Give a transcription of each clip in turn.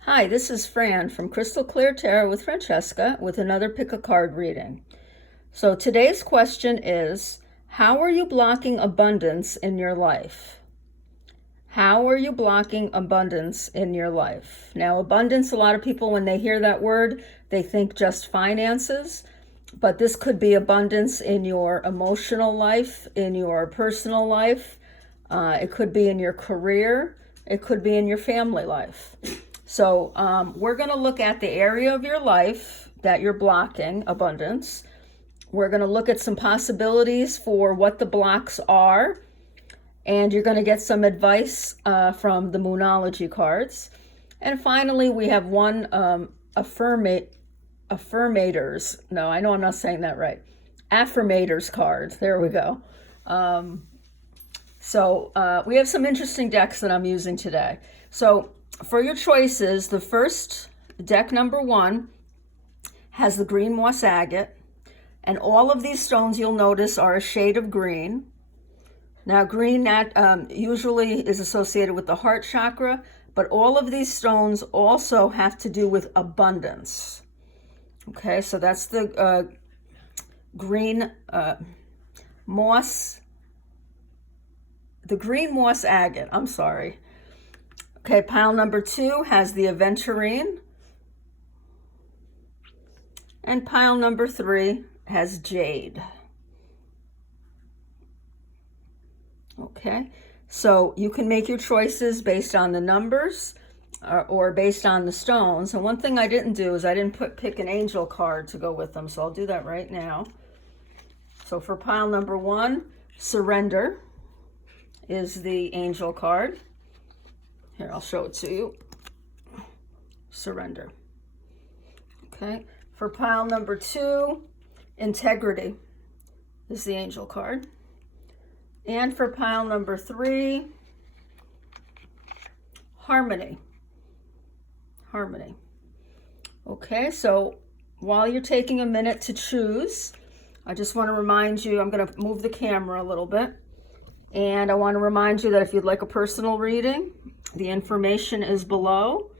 Hi, this is Fran from Crystal Clear Tarot with Francesca with another pick a card reading. So today's question is, how are you blocking abundance in your life? How are you blocking abundance in your life? Now, abundance, a lot of people, when they hear that word, they think just finances, but this could be abundance in your emotional life, in your personal life. It could be in your career. It could be in your family life. So we're going to look at the area of your life that you're blocking abundance. We're going to look at some possibilities for what the blocks are. And you're going to get some advice from the Moonology cards. And finally, we have one affirmators. No, I know I'm not saying that right. Affirmators card. There we go. So we have some interesting decks that I'm using today. So for your choices, the first deck, number 1, has the green moss agate. And all of these stones, you'll notice, are a shade of green. Now, green that usually is associated with the heart chakra, but all of these stones also have to do with abundance. Okay, so that's the green moss, the green moss agate, I'm sorry. Okay, pile number 2 has the aventurine. And pile number 3 has jade. Okay, so you can make your choices based on the numbers or based on the stones. And one thing I didn't do is I didn't pick an angel card to go with them, so I'll do that right now. So for pile number 1, surrender is the angel card. Here, I'll show it to you. Surrender. Okay, for pile number 2, integrity is the angel card. And for pile number 3, harmony. Harmony. Okay, so while you're taking a minute to choose, I just want to remind you, I'm going to move the camera a little bit. And I want to remind you that if you'd like a personal reading, the information is below.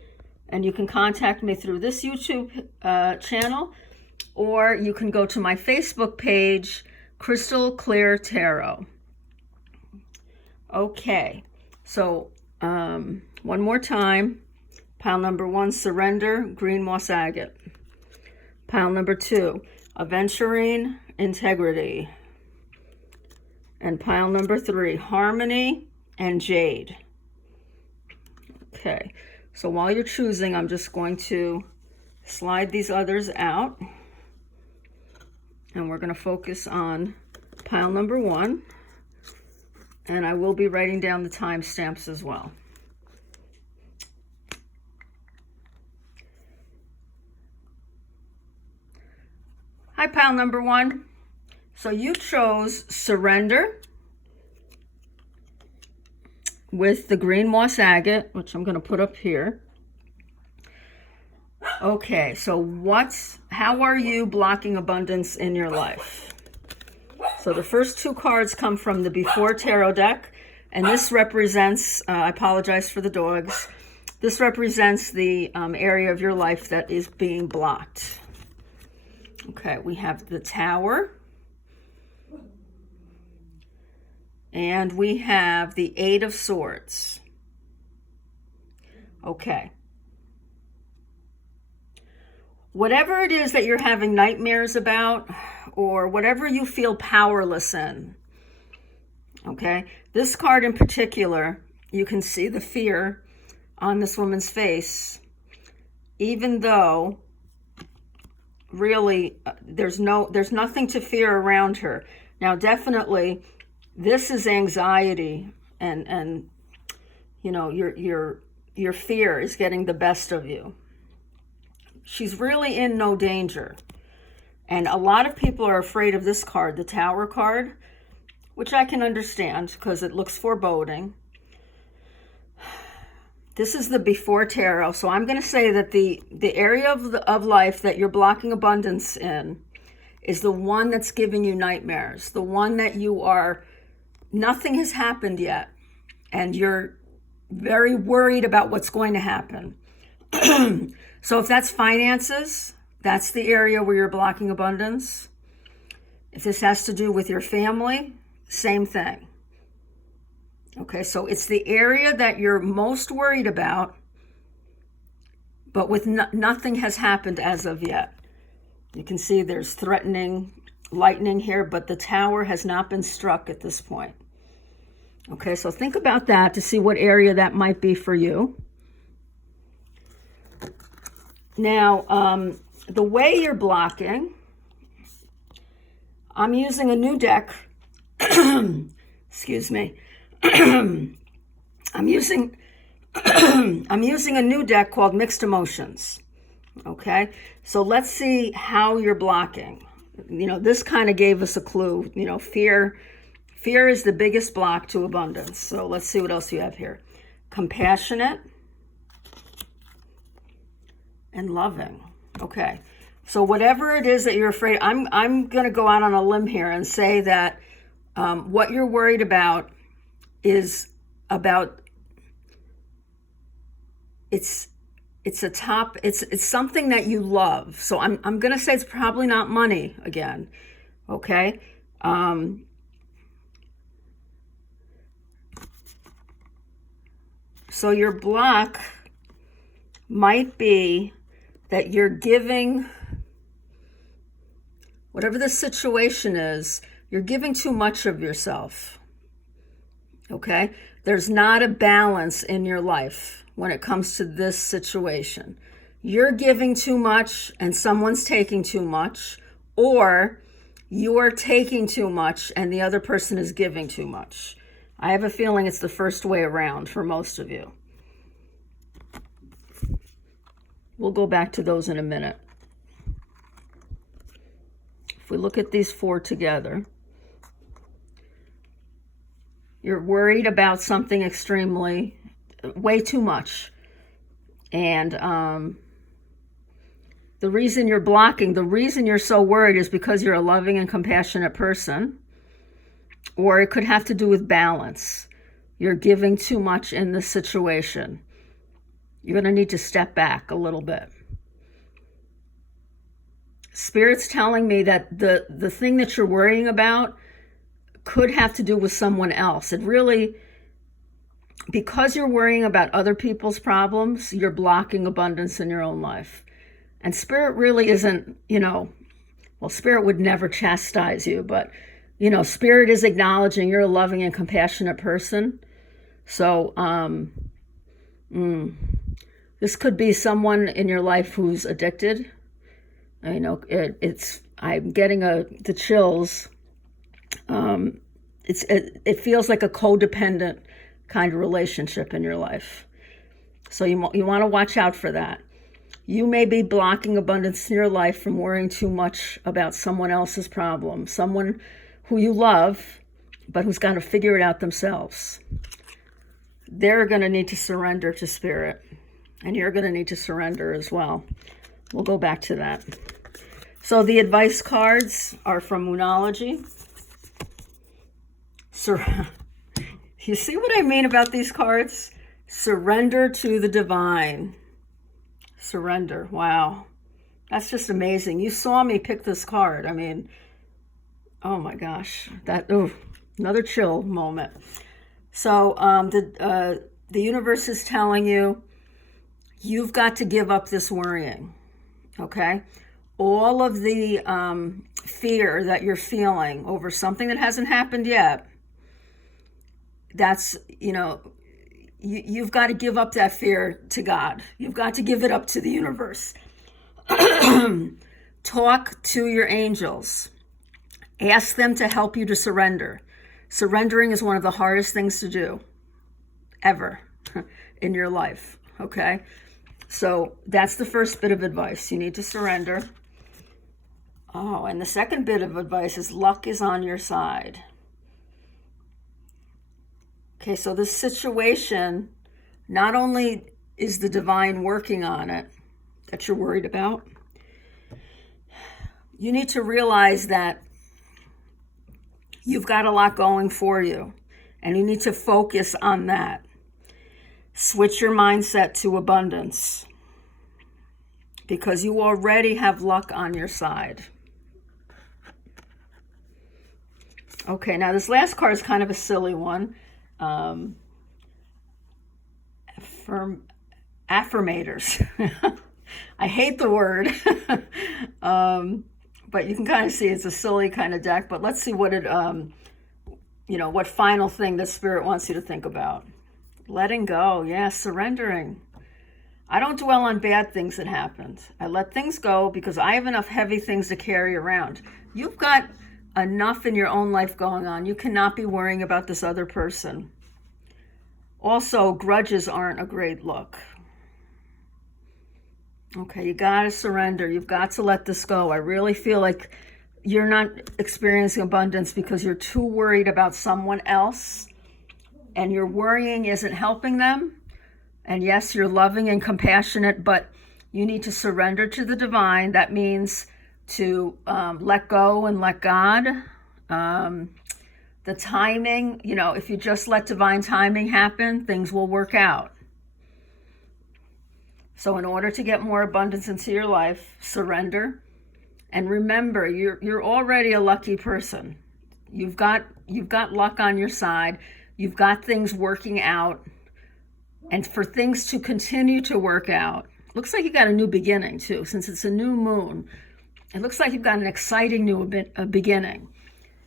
And you can contact me through this YouTube channel, or you can go to my Facebook page, Crystal Clear Tarot. Okay, so one more time. Pile number 1, surrender, green moss agate. Pile number 2, aventurine, integrity. And pile number 3, harmony and jade. Okay, so while you're choosing, I'm just going to slide these others out. And we're going to focus on pile number 1. And I will be writing down the timestamps as well. Hi, pile number 1. So you chose surrender with the green moss agate, which I'm going to put up here. Okay, so how are you blocking abundance in your life? So the first 2 cards come from the Before Tarot deck, and this represents, I apologize for the dogs, this represents the area of your life that is being blocked. Okay, we have the Tower, and we have the 8 of Swords. Okay. Whatever it is that you're having nightmares about, or whatever you feel powerless in, okay? This card in particular, you can see the fear on this woman's face, even though really there's nothing to fear around her. Now, definitely, this is anxiety, and you know, your fear is getting the best of you. She's really in no danger. And a lot of people are afraid of this card, the Tower card, which I can understand because it looks foreboding. This is the Before Tarot. So I'm going to say that the area of life that you're blocking abundance in is the one that's giving you nightmares, the one that nothing has happened yet. And you're very worried about what's going to happen. So if that's finances, that's the area where you're blocking abundance. If this has to do with your family, same thing. Okay, so it's the area that you're most worried about, but with nothing has happened as of yet. You can see there's threatening lightning here, but the tower has not been struck at this point. Okay, so think about that to see what area that might be for you. Now, the way you're blocking, I'm using a new deck. Excuse me. I'm using a new deck called Mixed Emotions. Okay, so let's see how you're blocking. This kind of gave us a clue. Fear is the biggest block to abundance. So let's see what else you have here. Compassionate and loving. Okay, so whatever it is that you're afraid, I'm going to go out on a limb here and say that what you're worried about is about, it's something that you love. So I'm going to say it's probably not money again. Okay. So your block might be that you're giving, whatever the situation is, you're giving too much of yourself. Okay? There's not a balance in your life when it comes to this situation. You're giving too much and someone's taking too much, or you're taking too much and the other person is giving too much. I have a feeling it's the first way around for most of you. We'll go back to those in a minute. If we look at these four together, you're worried about something extremely, way too much. And the reason you're blocking, the reason you're so worried is because you're a loving and compassionate person. Or it could have to do with balance. You're giving too much in this situation. You're going to need to step back a little bit. Spirit's telling me that the thing that you're worrying about could have to do with someone else. It really, because you're worrying about other people's problems, you're blocking abundance in your own life. And Spirit really isn't, Spirit would never chastise you, but, Spirit is acknowledging you're a loving and compassionate person. So, this could be someone in your life who's addicted. I'm getting the chills. It feels like a codependent kind of relationship in your life. So you want to watch out for that. You may be blocking abundance in your life from worrying too much about someone else's problem, someone who you love, but who's got to figure it out themselves. They're going to need to surrender to Spirit, and you're going to need to surrender as well. We'll go back to that. So the advice cards are from Moonology. You see what I mean about these cards? Surrender to the divine. Surrender. Wow. That's just amazing. You saw me pick this card. I mean, oh my gosh. Another chill moment. So the universe is telling you, you've got to give up this worrying. Okay? All of the fear that you're feeling over something that hasn't happened yet, that's, you've got to give up that fear to God. You've got to give it up to the universe. Talk to your angels. Ask them to help you to surrender. Surrendering is one of the hardest things to do ever in your life, okay? So that's the first bit of advice. You need to surrender. Oh, and the second bit of advice is luck is on your side. Okay, so this situation, not only is the divine working on it that you're worried about, you need to realize that you've got a lot going for you, and you need to focus on that. Switch your mindset to abundance, because you already have luck on your side. Okay, now this last card is kind of a silly one. Affirmators. I hate the word. But you can kind of see it's a silly kind of deck. But let's see what it, what final thing the Spirit wants you to think about. Letting go. Yeah, surrendering. I don't dwell on bad things that happened. I let things go because I have enough heavy things to carry around. You've got enough in your own life going on. You cannot be worrying about this other person. Also, grudges aren't a great look. Okay, you got to surrender. You've got to let this go. I really feel like you're not experiencing abundance because you're too worried about someone else, and your worrying isn't helping them. And yes, you're loving and compassionate, but you need to surrender to the divine. That means to let go and let God. The timing, if you just let divine timing happen, things will work out. So in order to get more abundance into your life, surrender. And remember, you're already a lucky person. You've got luck on your side. You've got things working out. And for things to continue to work out, looks like you got a new beginning too, since it's a new moon. It looks like you've got an exciting new beginning.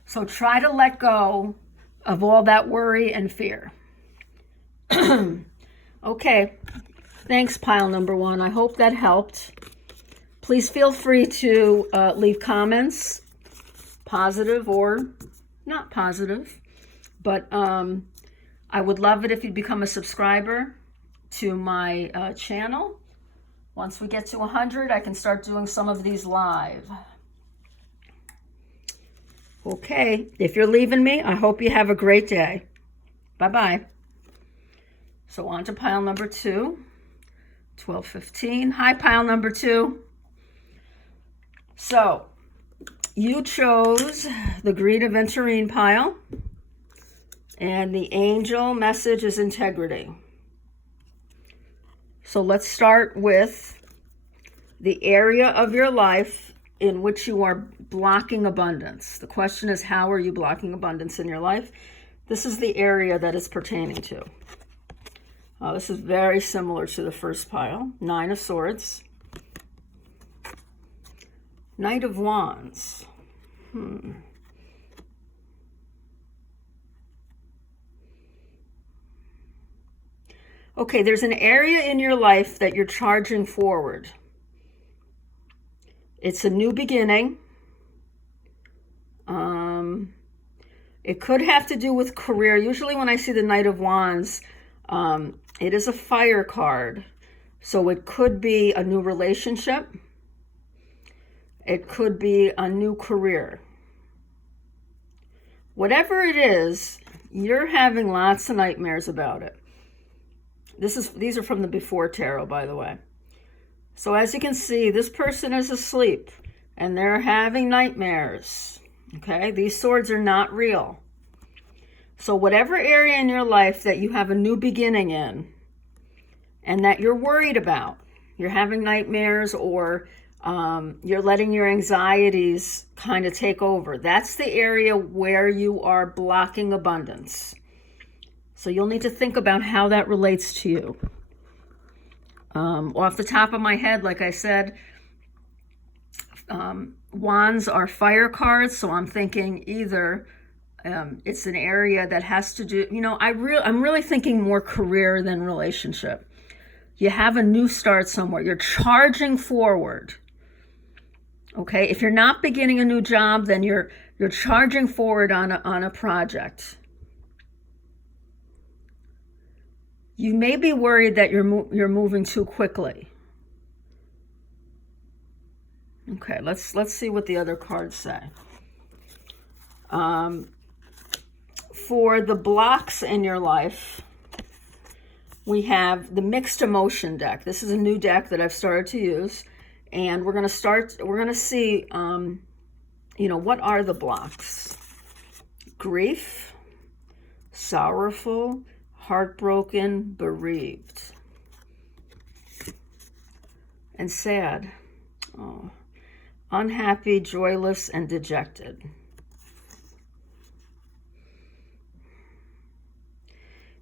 So try to let go of all that worry and fear. Okay, thanks, pile number one. I hope that helped. Please feel free to leave comments, positive or not positive. But I would love it if you'd become a subscriber to my channel. Once we get to 100, I can start doing some of these live. Okay, if you're leaving me, I hope you have a great day. Bye-bye. So on to pile number 2, 1215. Hi, pile number 2. So you chose the Green Aventurine pile, and the angel message is integrity. So let's start with the area of your life in which you are blocking abundance. The question is, how are you blocking abundance in your life? This is the area that it's pertaining to. This is very similar to the first pile. 9 of Swords. Knight of Wands. Okay, there's an area in your life that you're charging forward. It's a new beginning. It could have to do with career. Usually when I see the Knight of Wands, it is a fire card. So it could be a new relationship. It could be a new career. Whatever it is, you're having lots of nightmares about it. These are from the Before Tarot, by the way. So as you can see, this person is asleep and they're having nightmares. Okay, these swords are not real. So whatever area in your life that you have a new beginning in and that you're worried about, you're having nightmares, or you're letting your anxieties kind of take over, that's the area where you are blocking abundance. So you'll need to think about how that relates to you. Off the top of my head, like I said, wands are fire cards, so I'm thinking either it's an area that has to do, I'm really thinking more career than relationship. You have a new start somewhere. You're charging forward. Okay, if you're not beginning a new job, then you're charging forward on a project. You may be worried that you're moving too quickly. Okay, let's see what the other cards say. For the blocks in your life, we have the Mixed Emotion deck. This is a new deck that I've started to use, and we're going to see, what are the blocks? Grief, sorrowful, heartbroken, bereaved, and sad. Oh. Unhappy, joyless, and dejected.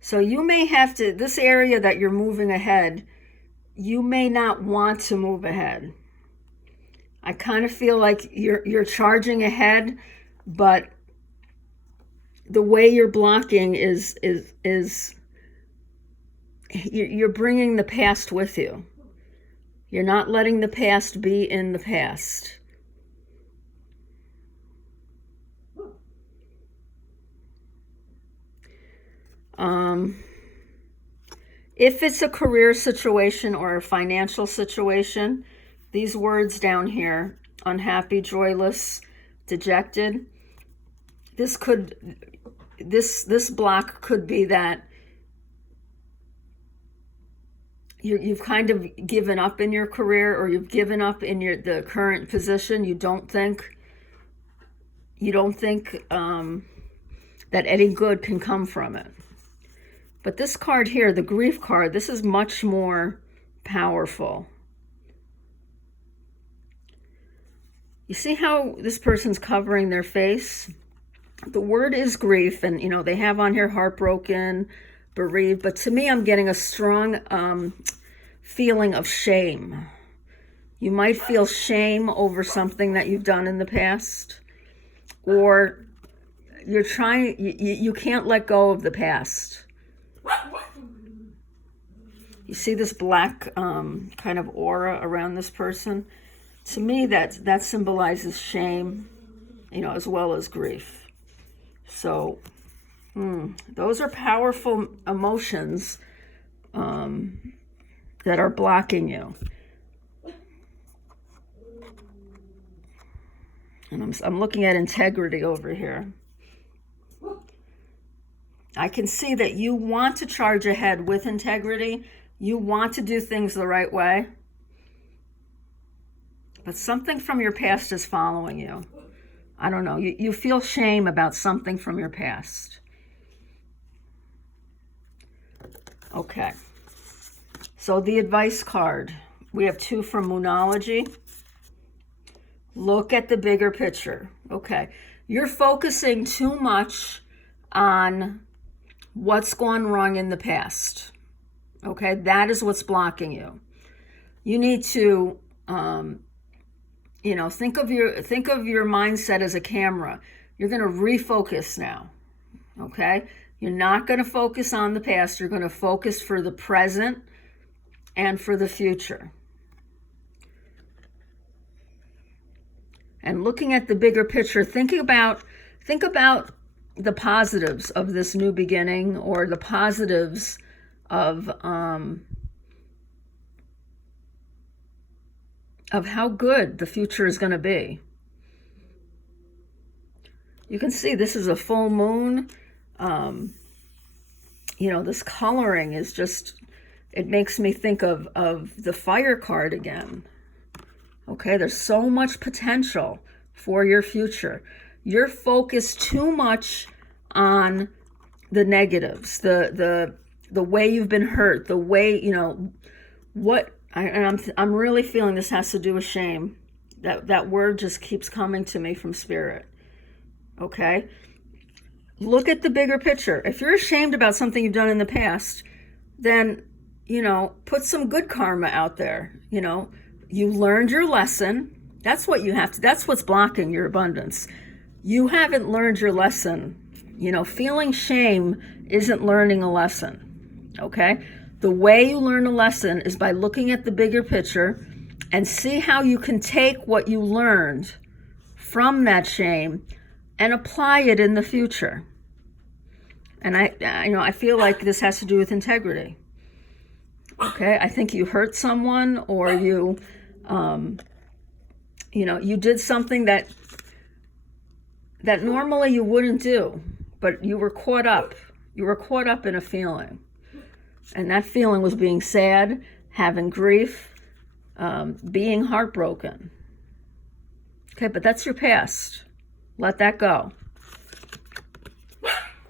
So you may have to, this area that you're moving ahead, you may not want to move ahead. I kind of feel like you're charging ahead, but the way you're blocking is you're bringing the past with you. You're not letting the past be in the past. If it's a career situation or a financial situation, these words down here, unhappy, joyless, dejected, this block could be that you've kind of given up in your career, or you've given up in the current position. You don't think that any good can come from it. But this card here, the grief card, this is much more powerful. You see how this person's covering their face? The word is grief, and they have on here heartbroken, bereaved, but to me I'm getting a strong feeling of shame. You might feel shame over something that you've done in the past, or you can't let go of the past. You see this black kind of aura around this person? To me, that symbolizes shame, as well as grief. So, those are powerful emotions that are blocking you. And I'm looking at integrity over here. I can see that you want to charge ahead with integrity. You want to do things the right way. But something from your past is following you. I don't know. You feel shame about something from your past. Okay. So the advice card. We have 2 from Moonology. Look at the bigger picture. Okay. You're focusing too much on what's gone wrong in the past. Okay, that is what's blocking you. You need to, think of your mindset as a camera. You're going to refocus now. Okay, you're not going to focus on the past. You're going to focus for the present and for the future. And looking at the bigger picture, think about the positives of this new beginning, or the positives of how good the future is going to be. You can see this is a full moon. This coloring is just, it makes me think of the fire card again. Okay, there's so much potential for your future. You're focused too much on the negatives, the way you've been hurt, the way, I'm really feeling this has to do with shame. That word just keeps coming to me from spirit. Okay? Look at the bigger picture. If you're ashamed about something you've done in the past, then, put some good karma out there. You learned your lesson. That's what you have to, that's what's blocking your abundance. You haven't learned your lesson. Feeling shame isn't learning a lesson. Okay? The way you learn a lesson is by looking at the bigger picture and see how you can take what you learned from that shame and apply it in the future. And I feel like this has to do with integrity. Okay? I think you hurt someone, or you did something that normally you wouldn't do, but you were caught up. You were caught up in a feeling. And that feeling was being sad, having grief, being heartbroken. Okay, but that's your past. Let that go.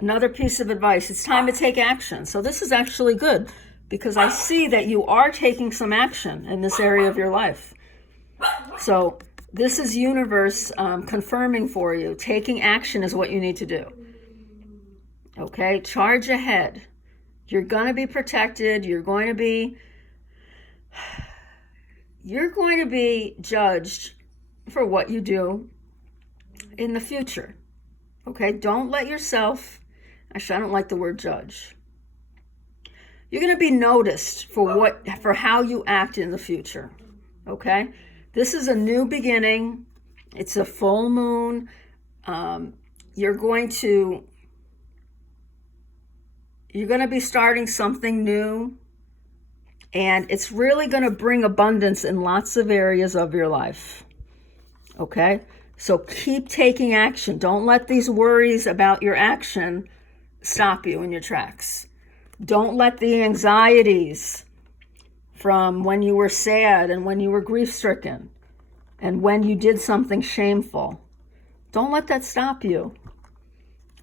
Another piece of advice, it's time to take action. So this is actually good because I see that you are taking some action in this area of your life. So this is universe confirming for you. Taking action is what you need to do. Okay, charge ahead. You're going to be protected. You're going to be judged for what you do in the future. Okay, don't let yourself, actually I don't like the word judge. You're going to be noticed for how you act in the future. Okay, this is a new beginning. It's a full moon. You're going to be starting something new, and it's really going to bring abundance in lots of areas of your life. Okay? So keep taking action. Don't let these worries about your action stop you in your tracks. Don't let the anxieties from when you were sad and when you were grief-stricken and when you did something shameful, don't let that stop you.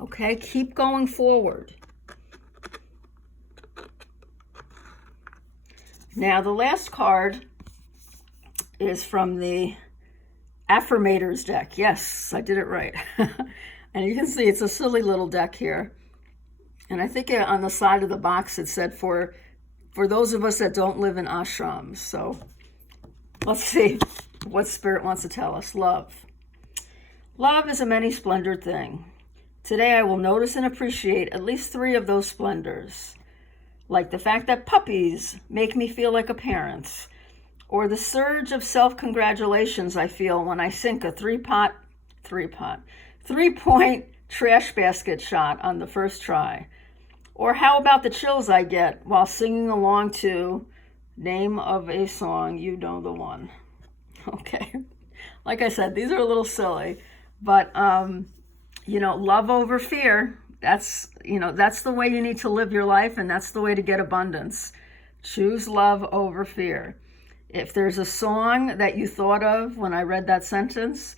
Okay? Keep going forward. Now, the last card is from the Affirmators deck. Yes, I did it right. And you can see it's a silly little deck here. And I think on the side of the box it said for those of us that don't live in ashrams. So let's see what Spirit wants to tell us. Love. Love is a many-splendored thing. Today I will notice and appreciate at least 3 of those splendors. Like the fact that puppies make me feel like a parent, or the surge of self-congratulations I feel when I sink a 3-point trash basket shot on the first try. Or how about the chills I get while singing along to Name of a Song, You Know the One. Okay. Like I said, these are a little silly, but, love over fear. That's the way you need to live your life, and that's the way to get abundance. Choose love over fear. If there's a song that you thought of when I read that sentence,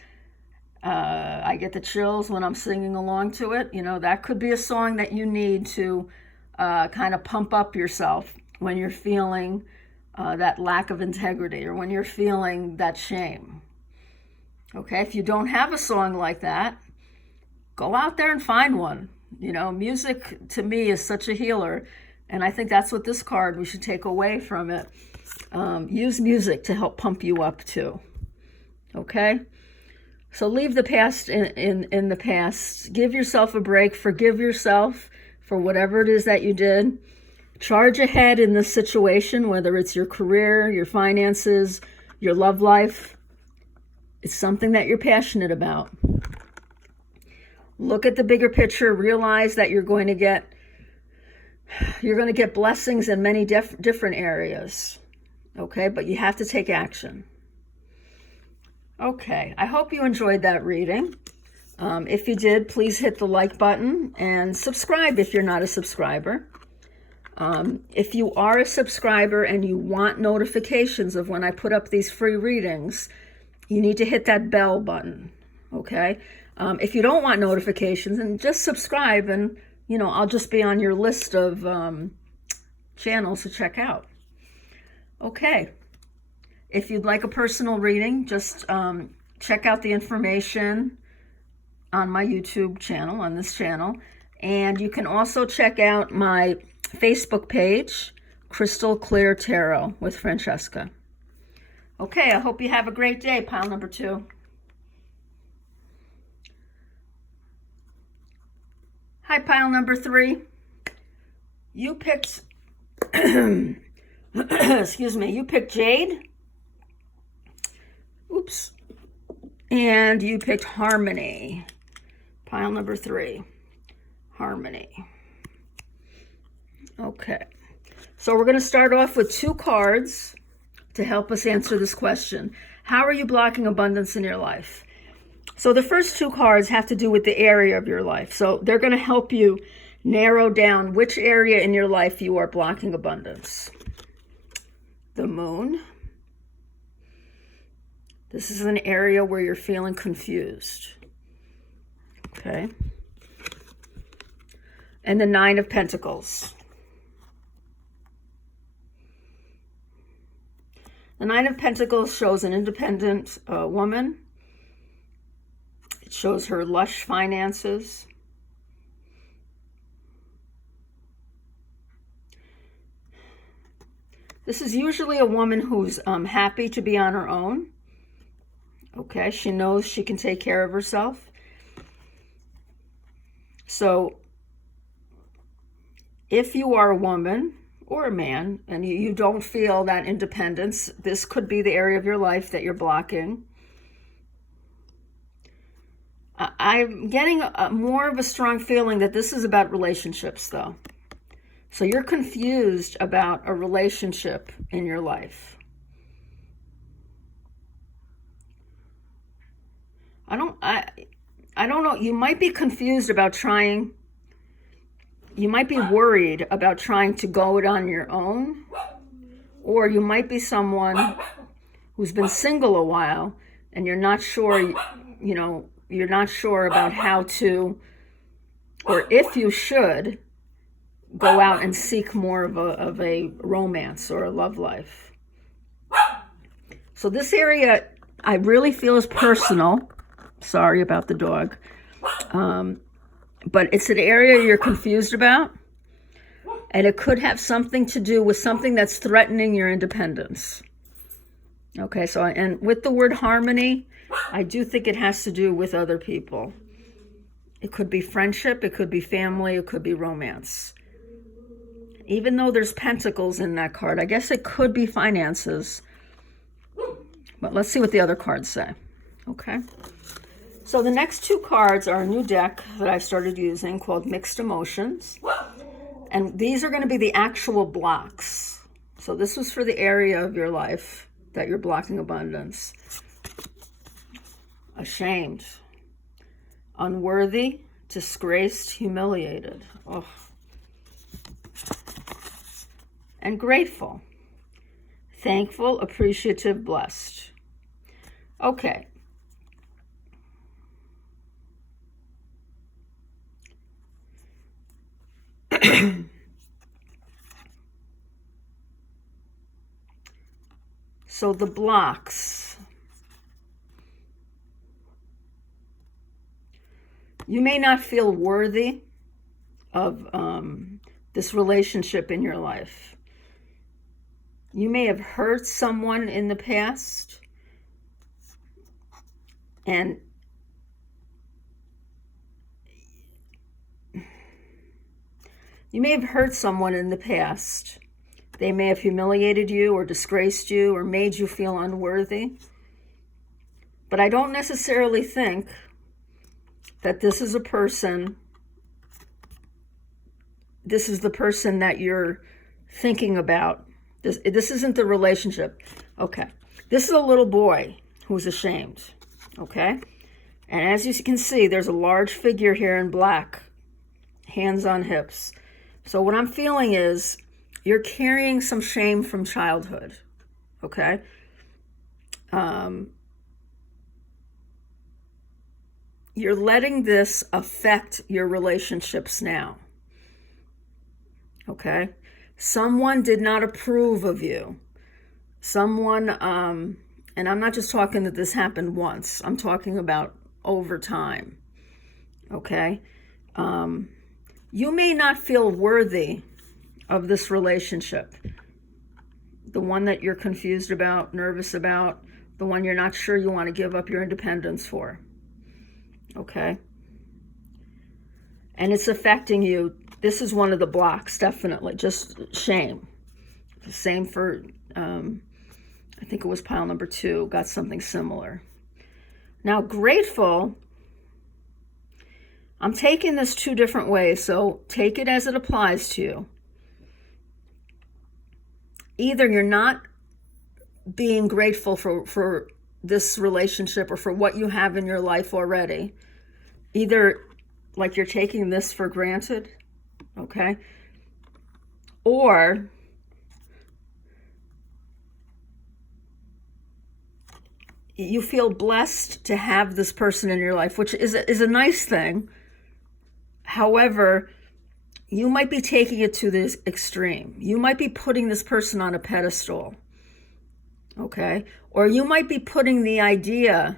I get the chills when I'm singing along to it. That could be a song that you need to kind of pump up yourself when you're feeling that lack of integrity or when you're feeling that shame. Okay, if you don't have a song like that, go out there and find one. Music to me is such a healer, and I think that's what this card we should take away from it. Use music to help pump you up too. Okay? So leave the past in the past. Give yourself a break. Forgive yourself for whatever it is that you did. Charge ahead in this situation, whether it's your career, your finances, your love life. It's something that you're passionate about. Look at the bigger picture. Realize that you're going to get blessings in many different areas. Okay, but you have to take action. Okay, I hope you enjoyed that reading. If you did, please hit the like button and subscribe if you're not a subscriber. If you are a subscriber and you want notifications of when I put up these free readings, you need to hit that bell button. Okay? If you don't want notifications, then just subscribe, and I'll just be on your list of channels to check out. Okay. If you'd like a personal reading, just check out the information on my YouTube channel, on this channel. And you can also check out my Facebook page, Crystal Clear Tarot with Francesca. Okay, I hope you have a great day, pile number 2. Hi, pile number 3. You picked, excuse me, you picked Jade. Oops. And you picked Harmony. Pile number 3. Harmony. Okay. So we're going to start off with 2 cards to help us answer this question. How are you blocking abundance in your life? So the first 2 cards have to do with the area of your life. So they're going to help you narrow down which area in your life you are blocking abundance. The Moon. This is an area where you're feeling confused. Okay. and the Nine of Pentacles. The Nine of Pentacles shows an independent woman. It shows her lush finances. This is usually a woman who's happy to be on her own. Okay, she knows she can take care of herself. So if you are a woman or a man and you don't feel that independence, this could be the area of your life that you're blocking. I'm getting more of a strong feeling that this is about relationships, though. So you're confused about a relationship in your life. I don't know. You might be confused about you might be worried about trying to go it on your own, or you might be someone who's been single a while and you're not sure, you're not sure about how to, or if you should go out and seek more of a romance or a love life. So this area I really feel is personal. Sorry about the dog. But it's an area you're confused about, and it could have something to do with something that's threatening your independence. Okay, so, and with the word harmony, I do think it has to do with other people. It could be friendship, it could be family, it could be romance. Even though there's pentacles in that card, I guess it could be finances. But let's see what the other cards say. Okay. So the next two cards are a new deck that I started using called Mixed Emotions. And these are going to be the actual blocks. So this was for the area of your life that you're blocking abundance. Ashamed, unworthy, disgraced, humiliated. Oh. And grateful, thankful, appreciative, blessed. Okay. So the blocks. You may not feel worthy of this relationship in your life. You may have hurt someone in the past, and you may have hurt someone in the past. They may have humiliated you or disgraced you or made you feel unworthy. But I don't necessarily think that this is the person that you're thinking about. This isn't the relationship. Okay. This is a little boy who's ashamed. Okay. And as you can see, there's a large figure here in black, hands on hips. So what I'm feeling is you're carrying some shame from childhood. Okay. You're letting this affect your relationships now. Okay. Someone did not approve of you. Someone, and I'm not just talking that this happened once. I'm talking about over time. Okay. You may not feel worthy of this relationship. The one that you're confused about, nervous about, the one you're not sure you want to give up your independence for. Okay. And it's affecting you. This is one of the blocks, definitely. Just shame. Same for, I think it was pile number 2, got something similar. Now, grateful, I'm taking this 2 different ways, so take it as it applies to you. Either you're not being grateful for this relationship or for what you have in your life already. Either like you're taking this for granted, okay? Or you feel blessed to have this person in your life, which is a nice thing. However, you might be taking it to this extreme. You might be putting this person on a pedestal, okay? Or you might be putting the idea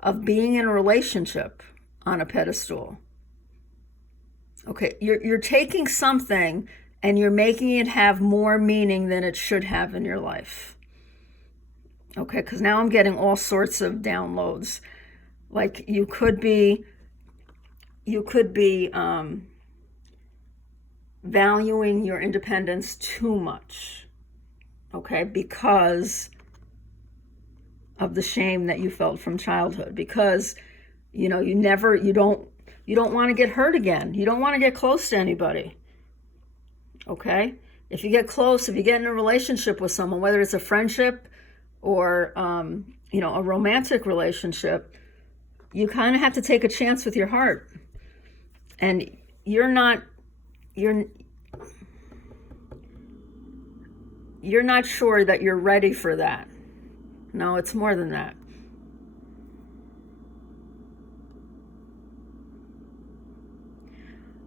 of being in a relationship on a pedestal. Okay, you're taking something and you're making it have more meaning than it should have in your life. Okay, because now I'm getting all sorts of downloads. Like you could be valuing your independence too much, okay, because of the shame that you felt from childhood, because you don't want to get hurt again. You don't want to get close to anybody. Okay? If you get in a relationship with someone, whether it's a friendship or a romantic relationship, you kind of have to take a chance with your heart. And you're not sure that you're ready for that. No, it's more than that.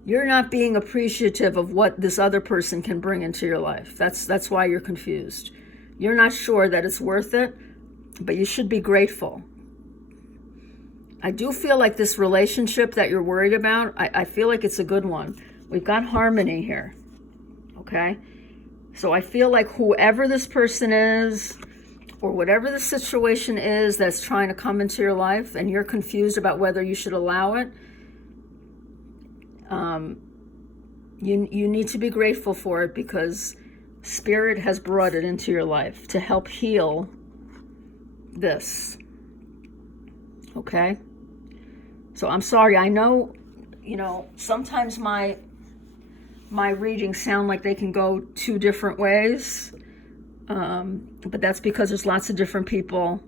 You're not being appreciative of what this other person can bring into your life. That's why you're confused. You're not sure that it's worth it, but you should be grateful. I do feel like this relationship that you're worried about, I feel like it's a good one. We've got harmony here, okay? So I feel like whoever this person is, or whatever the situation is that's trying to come into your life and you're confused about whether you should allow it, you need to be grateful for it, because Spirit has brought it into your life to help heal this. Okay? So I'm sorry, I know, sometimes my readings sound like they can go two different ways. But that's because there's lots of different people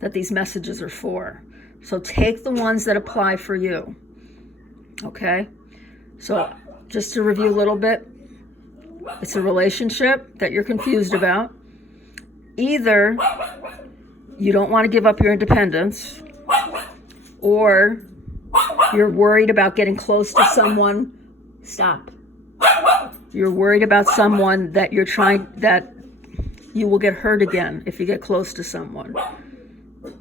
that these messages are for. So take the ones that apply for you. Okay? So just to review a little bit, it's a relationship that you're confused about. Either you don't want to give up your independence, or you're worried about getting close to someone. Stop. You're worried about someone that you will get hurt again if you get close to someone.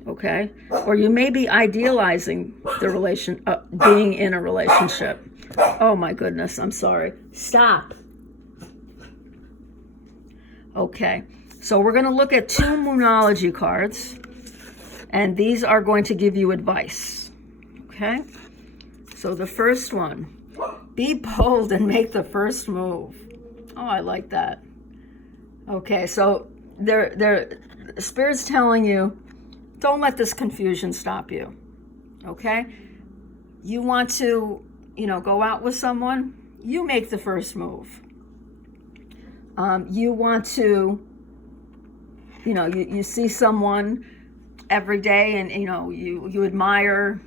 Okay? Or you may be idealizing the being in a relationship. Oh my goodness, I'm sorry. Stop. Okay, so we're going to look at 2 Moonology cards, and these are going to give you advice. Okay? So the first one, be bold and make the first move. Oh, I like that. Okay, so Spirit's telling you, don't let this confusion stop you. Okay? You want to, go out with someone, you make the first move. You want to, you see someone every day and, you admire,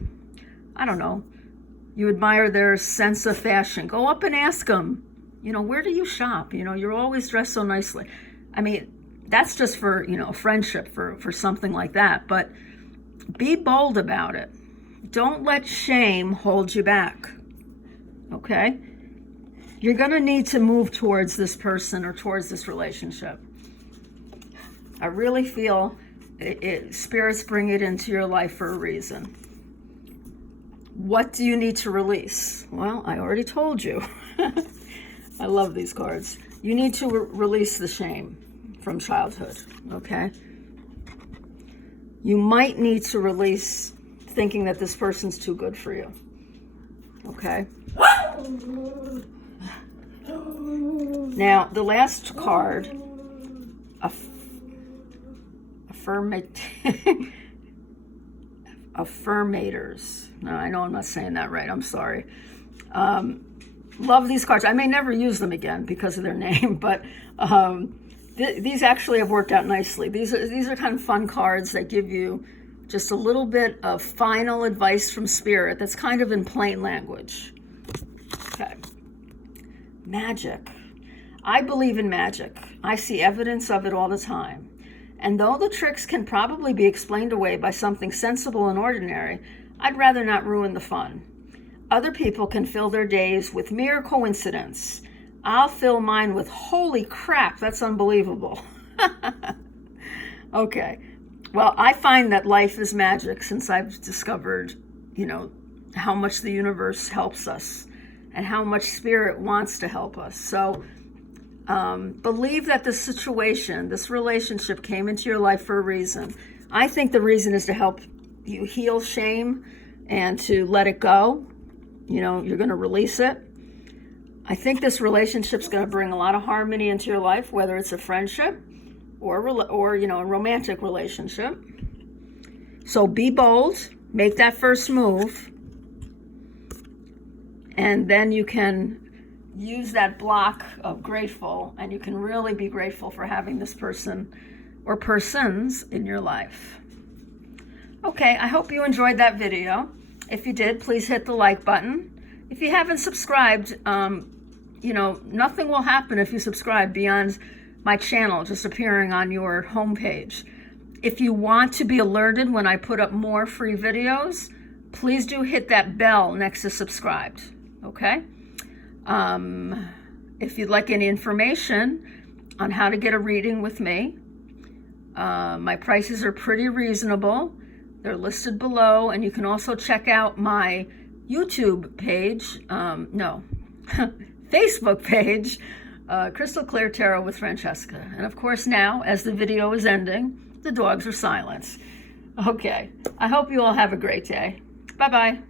you admire their sense of fashion. Go up and ask them, where do you shop? You're always dressed so nicely. I mean, that's just for, friendship, for something like that. But be bold about it. Don't let shame hold you back. Okay? You're going to need to move towards this person or towards this relationship. I really feel spirits bring it into your life for a reason. What do you need to release? Well, I already told you. I love these cards. You need to release the shame from childhood, okay? You might need to release thinking that this person's too good for you, okay? Now, the last card, affirmators. No, I know I'm not saying that right. I'm sorry. Love these cards. I may never use them again because of their name, but these actually have worked out nicely. These are kind of fun cards that give you just a little bit of final advice from Spirit that's kind of in plain language. Okay. Magic. I believe in magic. I see evidence of it all the time. And though the tricks can probably be explained away by something sensible and ordinary, I'd rather not ruin the fun. Other people can fill their days with mere coincidence. I'll fill mine with holy crap, that's unbelievable. Okay. Well, I find that life is magic since I've discovered, how much the universe helps us and how much spirit wants to help us. So believe that this situation, this relationship came into your life for a reason. I think the reason is to help you heal shame and to let it go. You're going to release it. I think this relationship's going to bring a lot of harmony into your life, whether it's a friendship or a romantic relationship. So be bold, make that first move, and then you can use that block of grateful, and you can really be grateful for having this person or persons in your life. Okay, I hope you enjoyed that video. If you did, please hit the like button. If you haven't subscribed, nothing will happen if you subscribe beyond my channel just appearing on your homepage. If you want to be alerted when I put up more free videos, please do hit that bell next to subscribed, okay? If you'd like any information on how to get a reading with me, my prices are pretty reasonable. They're listed below, and you can also check out my YouTube page, Facebook page, Crystal Clear Tarot with Francesca. And of course now, as the video is ending, the dogs are silent. Okay, I hope you all have a great day. Bye-bye.